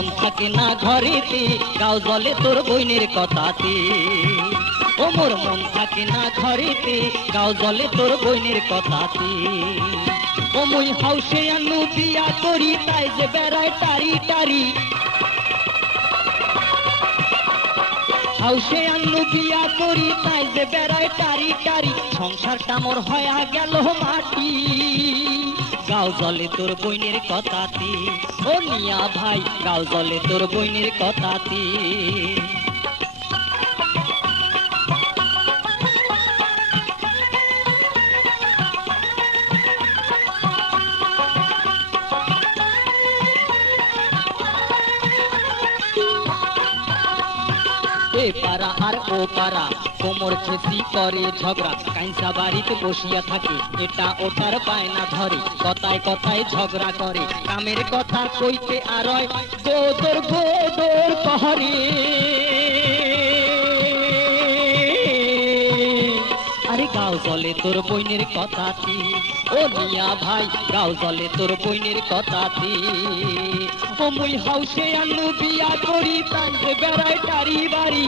মন থাকে না ঘরেতে, গাও জলে তোর বইনের কথাতে। ও মোর মন থাকে না ঘরেতে, গাও জলে তোর বইনের কথাতে। ও মুই হাউসে আনু বিয়া করি, তাই যে বেড়ায় টারি টারি। হাউসে আনু বিয়া করি, তাই যে বেড়ায় টারি টারি। সংসারটা মোর হয়া গেল মাটি, গাও জলে তোর বইনের কথাতে। ও মিয়া ভাই, গাও জলে তোর বইনের কথাতে। এ পাড়া আর ও পাড়া কোমর খেসি করে ঝগড়া, কাইনসা বাড়িতে বসিয়া থাকে, এটা ওটার পায়না ধরে, কথায় কথায় ঝগড়া করে, কামের কথা কইতে আর গোদর গোদর কহরে। আরে গাও জলে তোর বইনের কথাতে। ও মিয়া ভাই, গাও জলে তোর বইনের কথাতে। ও মুই হাউসে আনু বিয়া করি, তাই যে বেড়ায় টারি বাড়ি।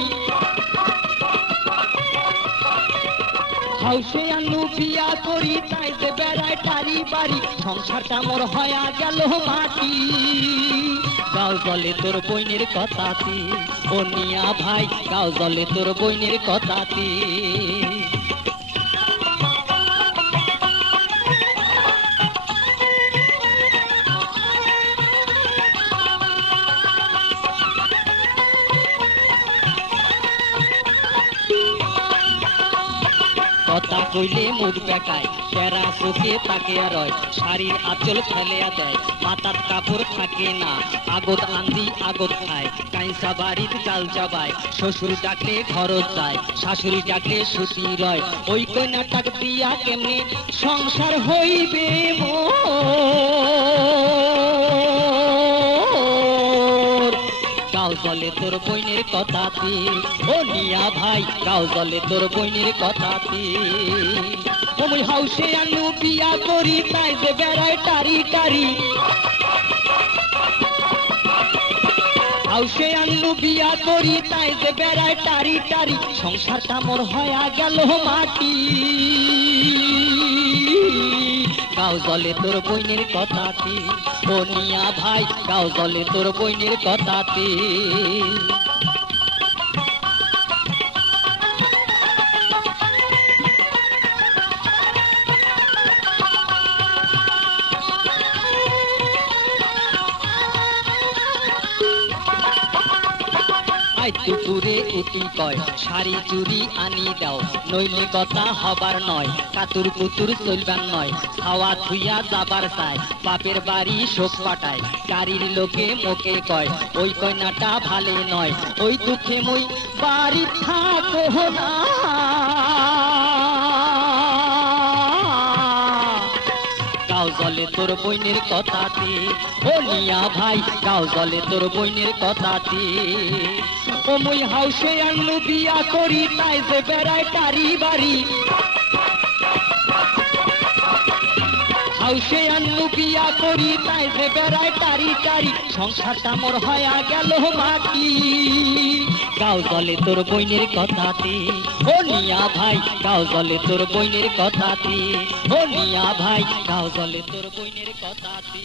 হাউসে আনু বিয়া করি, তাই যে বেড়ায় টারি বাড়ি। সংসারটা মোর হয়া গেল মাটি, গাও জলে তোর বইনের কথাতে। ও মিয়া ভাই, গাও জলে তোর বইনের কথাতে। কথা কইলে মুখ বেকায়, টেরা চোখে তাকে আর শাড়ির আঁচল ফেলিয়া দেয়, মাথার কাপড় থাকে না, আগত আন্দি আগত খায়, কাইসা বাড়ির চাল চাবায়, শ্বশুর ডাকলে ঘরত যায়, শাশুড়ি ডাকলে সুতি রয়। ওই কন্যাটাক দিয়া কেমনে সংসার হইবে মোর, গাও জলে তোর বইনের কথাতে। ও মিয়া ভাই, গাও জলে তোর বইনের কথাতে। ও মুই হাউসে আনু বিয়া করি, তাই যে বেড়ায় টারি টারি। হাউসে আনু বিয়া করি, তাই যে বেড়ায় টারি টারি। সংসারটা মোর হয়া গেল মাটি, গাও জলে তোর বইনের কথাতে। ও মিয়া ভাই, গাও জলে তোর বইনের কথাতে। আই দুপুরে উঠি কয়, শাড়ি চুরি আনি দাও, নইলে কথা হবার নয়, কাতুর কুতুর চলবার নয়, খাওয়া ধুইয়া যাবার চায়, বাপের বাড়ি শোক পাঠায়, গাড়ির লোকে মুখে কয়, ওই কন্যাটা ভালে নয়, ওই দুঃখে মই বাড়ি থাকো না। গাও জলে তোর বইনের কথাতে। ও মিয়া ভাই, গাও জলে তোর বইনের কথাতে। ও মুই হাউসে আনু বিয়া করি, তাই যে বেড়ায় টারি বাড়ি। হাউসে আনু বিয়া করি, তাই যে বেড়ায় টারি টারি। সংসারটা মোর হয়া গেল মাটি, গাও জলে তোর বইনের কথাতে। ও মিয়া ভাই, গাও জলে তোর বইনের কথাতে। ও মিয়া ভাই, গাও জলে তোর বইনের কথাতে।